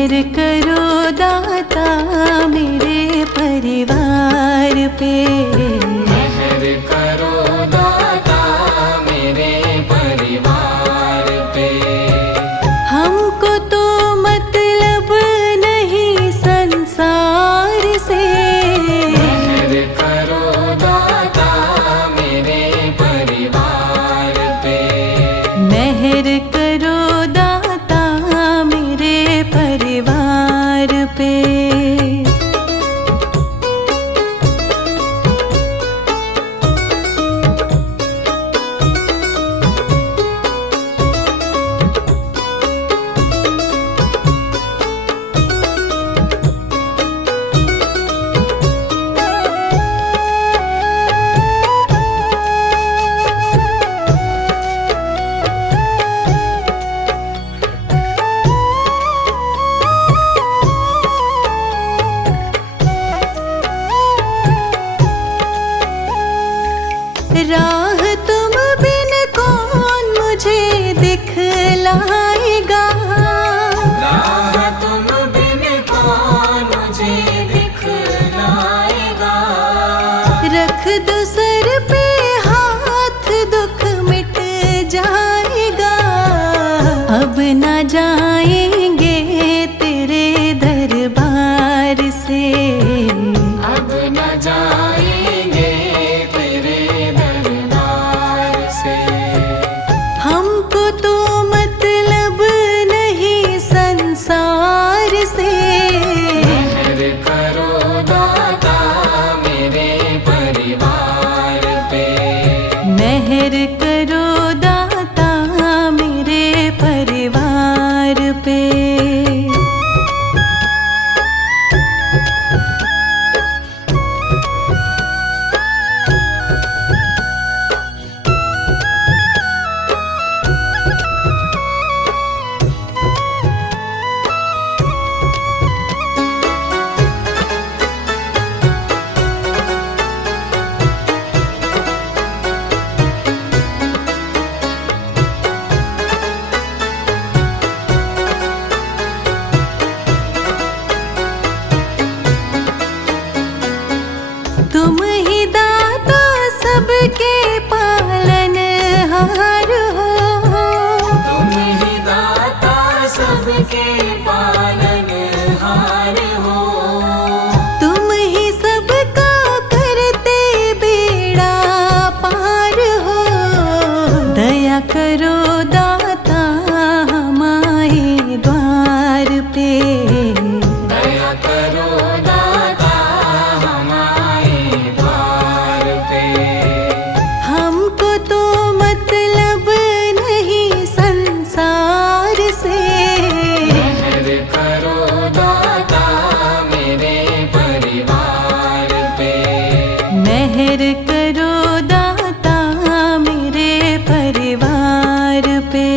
मेहर करो दाता मेरे परिवार पे। मेहर करो दाता मेरे परिवार पे। हमको तो मतलब नहीं संसार से। मेहर करो दाता मेरे परिवार पे। मेहर करो दाता मेरे परिवार पे। राह तुम बिन कौन मुझे दिखलाएगा। राह तुम बिन कौन मुझे दिखलाएगा। रख दो सर पे हाथ दुख मिट जाएगा। अब ना जाएंगे तेरे दरबार से। अब न जाएंगे तेरे दरबार से। हमको तो मतलब नहीं संसार से। मेहर करो दाता मेरे परिवार पे। मेहर करो दाता मेरे परिवार पे। तुम ही दाता सबके पालनहार हो। तुम ही दाता सबके पालनहार हो। तुम ही सबका करते बेड़ा पार हो। दया करो दाता हमारे द्वार पे। दया करो दाता हमारे द्वार पे। हमको तो मतलब नहीं संसार से। मेहर करो दाता मेरे परिवार पे। मेहर करो दाता मेरे परिवार पे।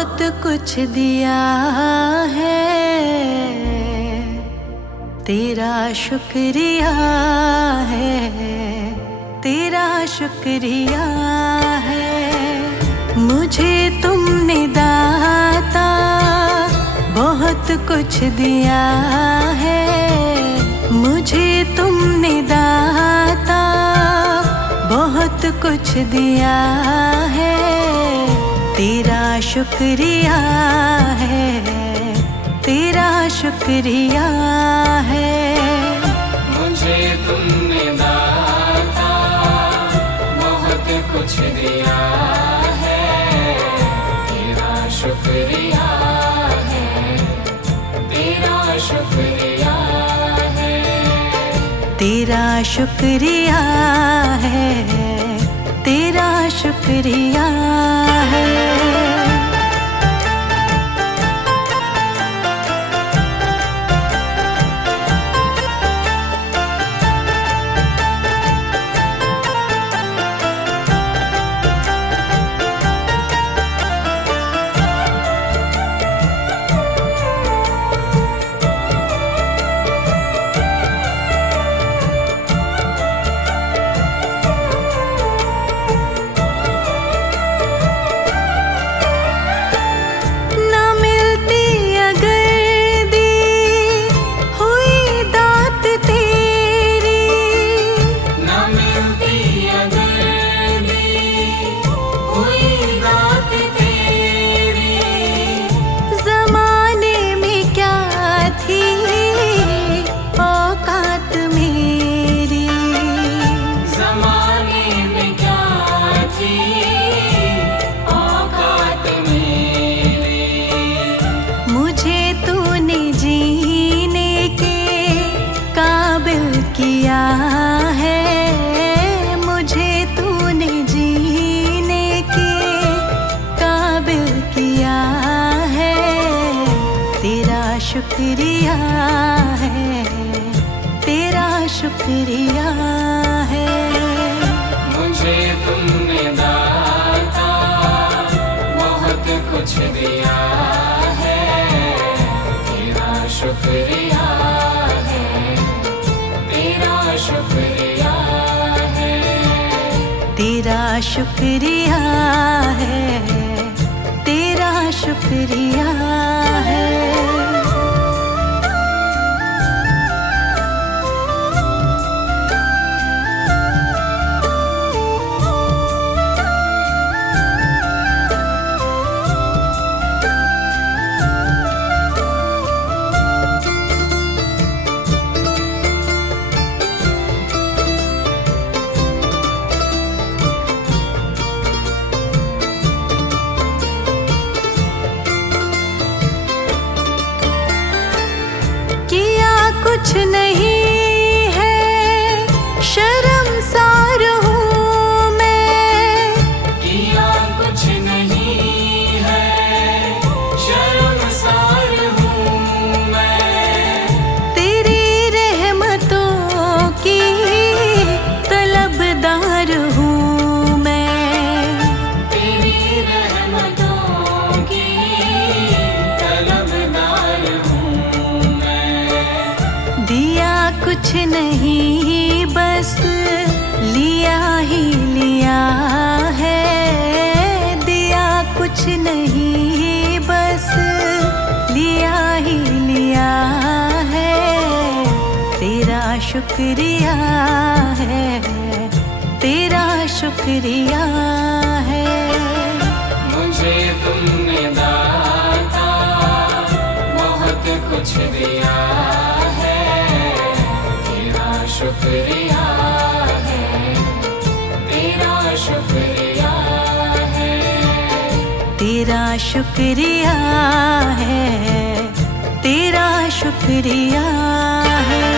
बहुत कुछ दिया है, तेरा शुक्रिया है, तेरा शुक्रिया है। मुझे तुमने दाता बहुत कुछ दिया है, मुझे तुमने दाता बहुत कुछ दिया है, तेरा शुक्रिया है, तेरा शुक्रिया है। मुझे तुमने दाता बहुत कुछ दिया है, तेरा शुक्रिया है, तेरा शुक्रिया है, तेरा शुक्रिया है, तेरा शुक्रिया है। किया है, मुझे तूने जीने के काबिल किया है, तेरा शुक्रिया है, तेरा शुक्रिया है। मुझे तुमने दाता बहुत कुछ दिया है, तेरा शुक्रिया है, तेरा शुक्रिया है, तेरा शुक्रिया है, तेरा शुक्रिया है। कुछ नहीं है, शर्मसार हूँ मैं, किया कुछ नहीं है, शर्मसार हूँ मैं, तेरी रहमतों की तलबदार हूँ मैं, तेरी रहमतों की तलबदार हूँ मैं। दिया कुछ नहीं बस लिया ही लिया है, दिया कुछ नहीं बस लिया ही लिया है, तेरा शुक्रिया है, तेरा शुक्रिया है। मुझे तुमने दाता बहुत कुछ दिया है, तेरा शुक्रिया है, तेरा शुक्रिया है, तेरा शुक्रिया है, तेरा शुक्रिया है।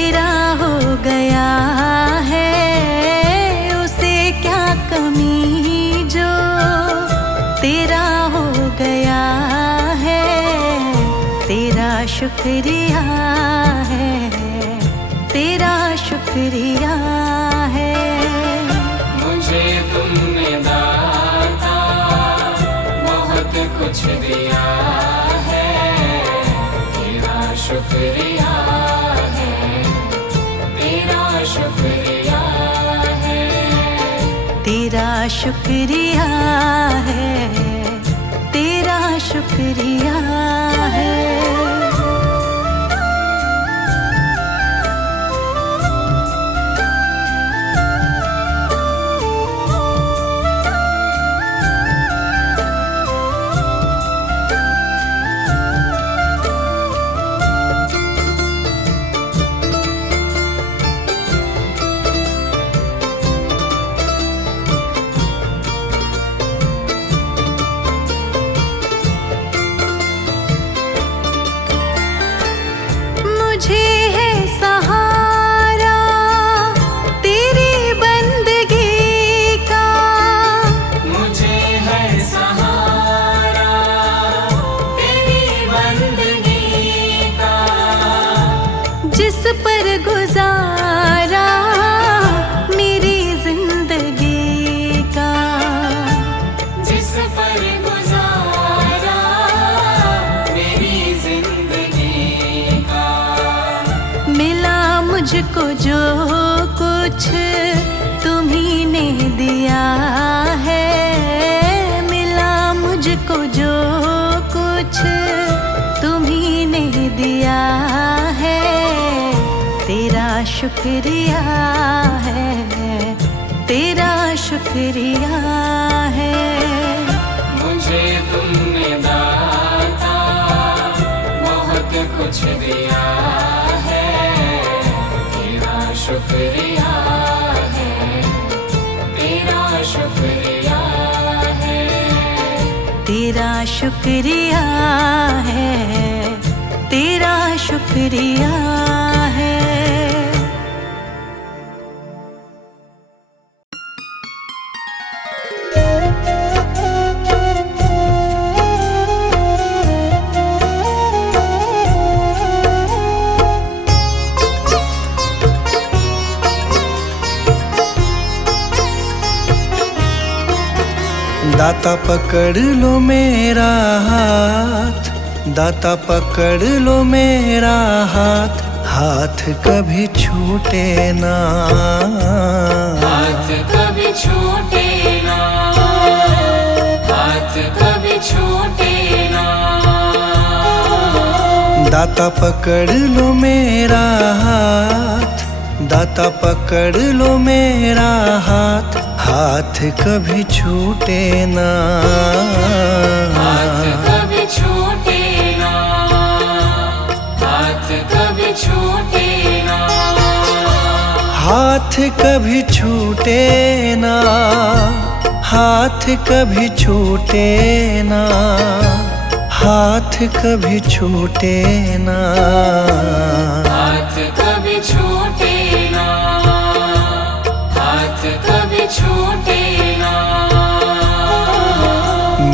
तेरा हो गया है, उसे क्या कमी जो तेरा हो गया है। तेरा शुक्रिया है, तेरा शुक्रिया है। मुझे तुमने दाता बहुत कुछ दिया है, तेरा शुक्रिया है, तेरा शुक्रिया है। तेरा शुक्रिया है, तेरा शुक्रिया है। मुझे है सहारा तेरी बंदगी का, मुझे है सहारा तेरी बंदगी का। जिस पर गुजारा मेरी जिंदगी का, जिस पर गुजारा मेरी जिंदगी का। मिला मुझको जो कुछ तुम्ही ने दिया है, मिला मुझको जो कुछ तुम्ही ने दिया है। तेरा शुक्रिया है, तेरा शुक्रिया है। मुझे तुमने दाता बहुत कुछ दिया है, तेरा शुक्रिया है, तेरा शुक्रिया है। तेरा शुक्रिया है, तेरा शुक्रिया है। दाता पकड़ लो मेरा हाथ, दाता पकड़ लो मेरा हाथ, हाथ कभी छूटे ना, हाथ कभी छूटे ना, हाथ कभी छूटे ना। दाता पकड़ लो मेरा हाथ, दाता पकड़ लो मेरा हाथ, हाथ कभी छूटे ना, हाथ कभी छूटे ना, हाथ कभी छूटे ना। हाथ कभी छूटे ना, हाथ कभी छूटे ना, हाथ कभी छूटे ना, हाथ कभी छूटे ना, हाथ कभी छूटे ना।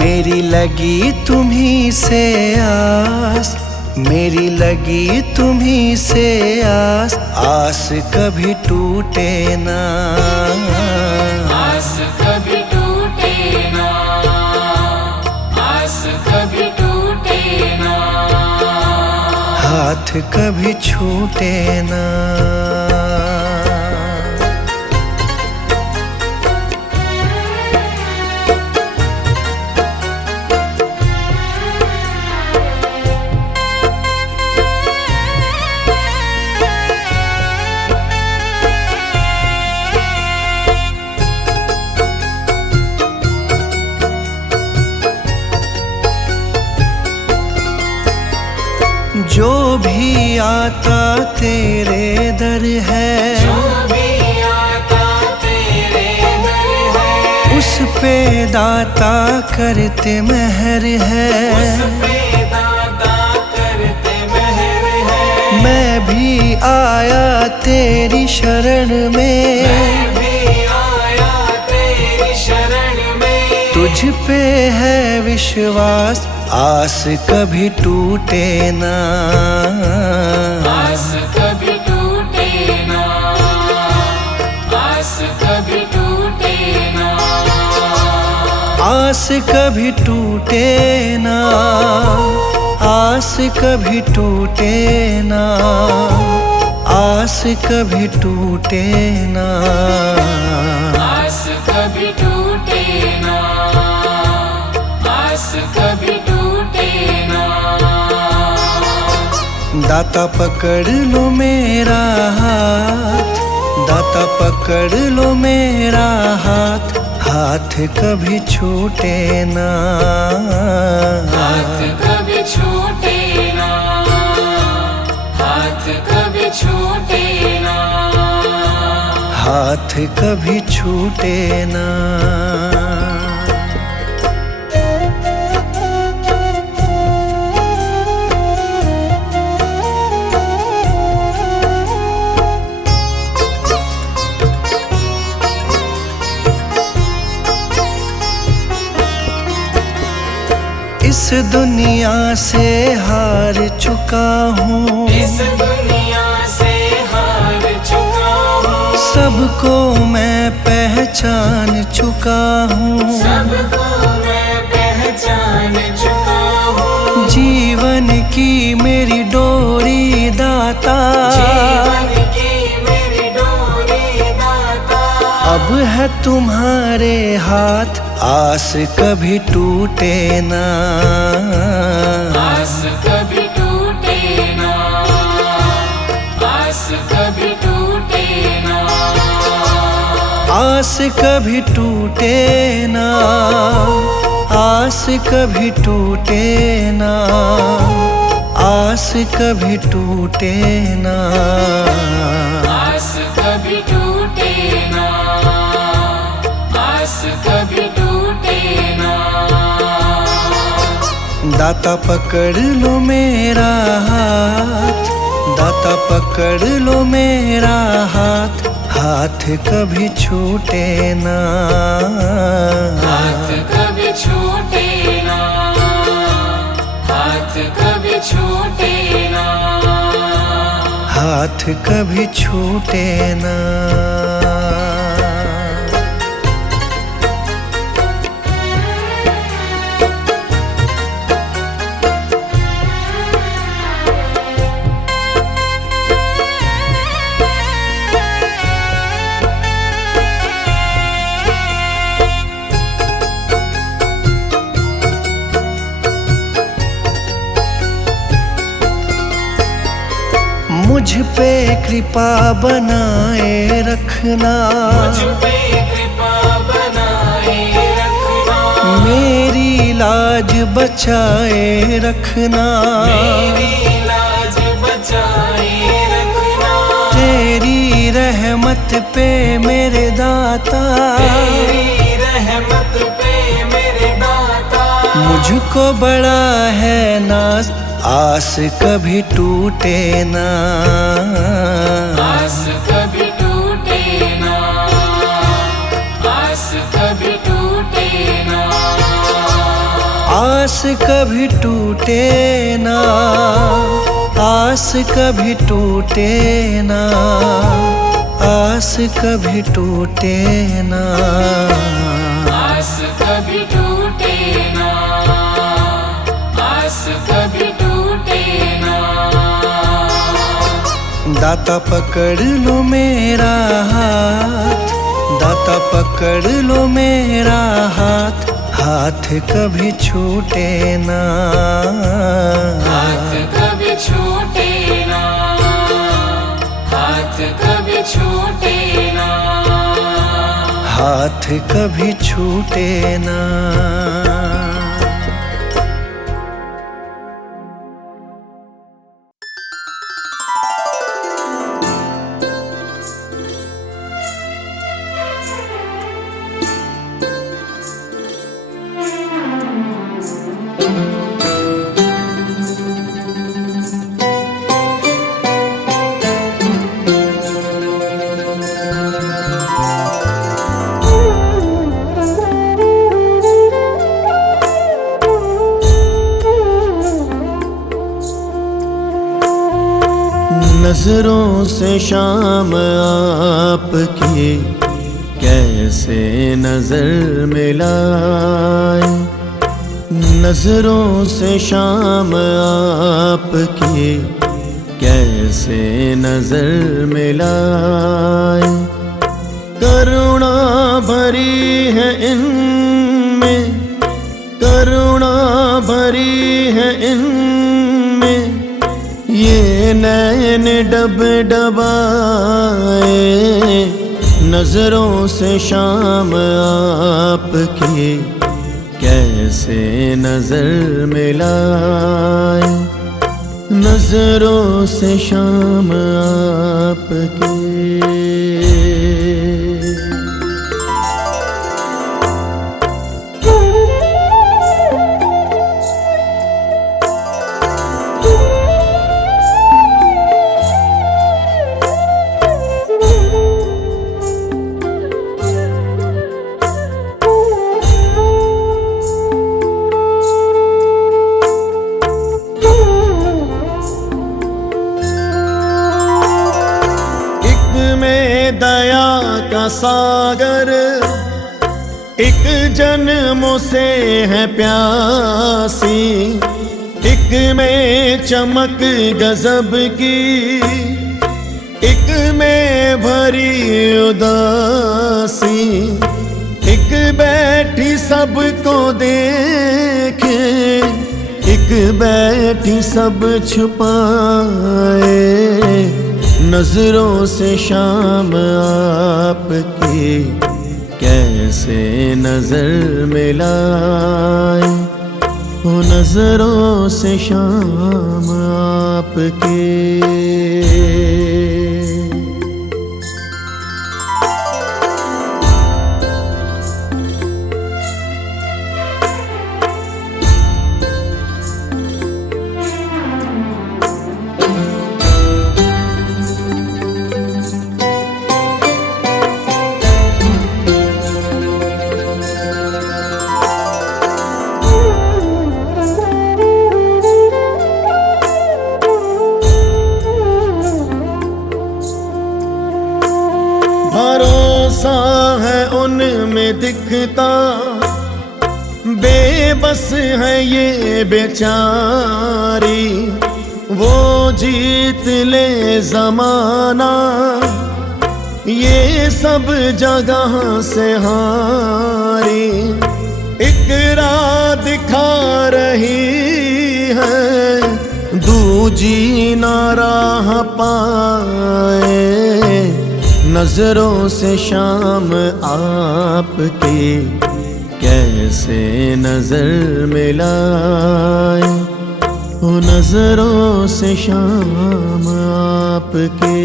मेरी लगी तुम्ही से आस, मेरी लगी तुम्ही से आस, आस कभी टूटे ना, आस कभी टूटे ना, आस कभी टूटे ना। हाथ कभी छूटे ना। जो भी आता तेरे दर है, जो भी आता तेरे दर है, उस पे दाता करते मेहर है, उस पे दाता करते मेहर है। मैं भी आया तेरी शरण में, मैं भी आया तेरी शरण में। तुझ पे है विश्वास, आस कभी टूटे ना, आस कभी टूटे ना, आस कभी टूटे ना, आस कभी टूटे ना, आस कभी टूटे ना, आस कभी टूटे ना, आस कभी टूटे ना, आस कभी टूटे ना। दाता पकड़ लो मेरा हाथ, दाता पकड़ लो मेरा हाथ, हाथ कभी छूटे ना, हाथ कभी छूटे ना, हाथ कभी छूटे ना, हाथ कभी छूटे ना। इस दुनिया से हार चुका हूँ, इस दुनिया से हार चुका हूँ, सबको मैं पहचान चुका हूँ, सबको मैं पहचान चुका हूँ। जीवन की मेरी डोरी दाता, जीवन की मेरी डोरी दाता, अब है तुम्हारे हाथ, आस कभी टूटे ना, आस कभी टूटे ना, आस कभी टूटे ना, आस कभी टूटे ना, आस कभी टूटे ना, आस कभी टूटे ना, आस कभी टूटे ना, आस कभी टूटे ना। दाता पकड़ लो मेरा हाथ, दाता पकड़ लो मेरा हाथ, हाथ कभी छूटे ना, हाथ कभी छूटे ना, हाथ कभी छूटे ना, हाथ कभी छूटे ना। मुझ पे कृपा बनाए रखना, मुझ पे कृपा बनाए रखना, मेरी लाज बचाए रखना, मेरी लाज बचाए रखना, तेरी रहमत पे मेरे दाता, तेरी रहमत पे मेरे दाता, मुझको बड़ा है नाज, आस कभी टूटे ना, आस कभी टूटे ना, आस कभी टूटे ना, आस कभी टूटे ना, आस कभी टूटे ना, आस कभी टूटे ना, आस कभी टूटे ना, आस कभी टूटे ना। दाता पकड़ लो मेरा हाथ, दाता पकड़ लो मेरा हाथ, हाथ कभी छूटे ना, हाथ कभी छूटे ना, हाथ कभी छूटे ना, हाथ कभी छूटे ना। नजरों से शाम आपकी कैसे नजर मिलाए, नजरों से शाम आपकी कैसे नजर मिलाए। करुणा भरी है इनमें, करुणा भरी है इनमें, ये नैन डब डबाए। नजरों से शाम आपकी कैसे नजर मिलाए, नजरों से शाम आपकी। दया का सागर एक जन्मों से है प्यासी, एक में चमक गजब की, एक में भरी उदासी। एक बैठी सबको देखे, एक बैठी सब छुपाए। नजरों से शाम आपकी कैसे नजर मिलाए, ओ नजरों से शाम आपकी। भरोसा है उनमें दिखता, बेबस है ये बेचारी। वो जीत ले जमाना, ये सब जगह से हारी। इकरा दिखा रही है, दूजी ना राह पाए। नजरों से शाम आपकी कैसे नजर मिलाए, ओ नजरों से शाम आपकी।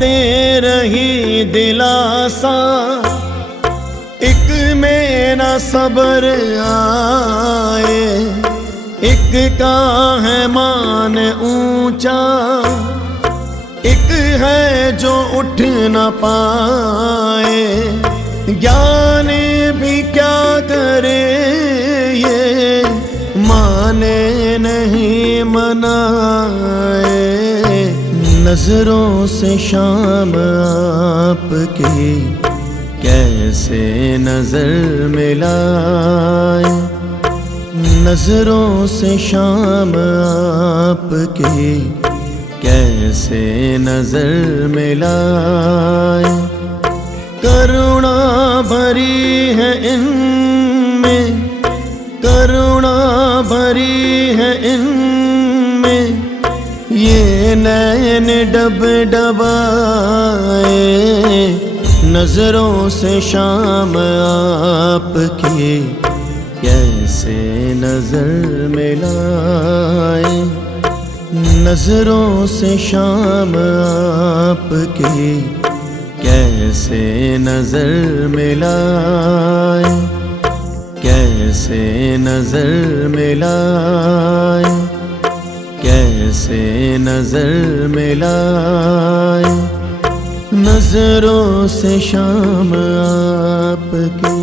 दे रही दिलासा, एक में न सब्र आए। एक का है मान ऊंचा, एक है जो उठ न पाए। ज्ञान भी क्या करे ये, माने नहीं मनाए। नजरों से शाम आपकी कैसे नजर मिलाए, नजरों से शाम आपकी कैसे नजर मिलाए। करुणा भरी है इनमें, करुणा भरी है इनमें, ये नैन डब डबाए। नजरों से शाम आपकी कैसे नजर मिलाए, नजरों से शाम आपकी कैसे नजर मिलाए, कैसे नजर मिलाए, कैसे नजर मिलाए, नजरों से शाम आपकी।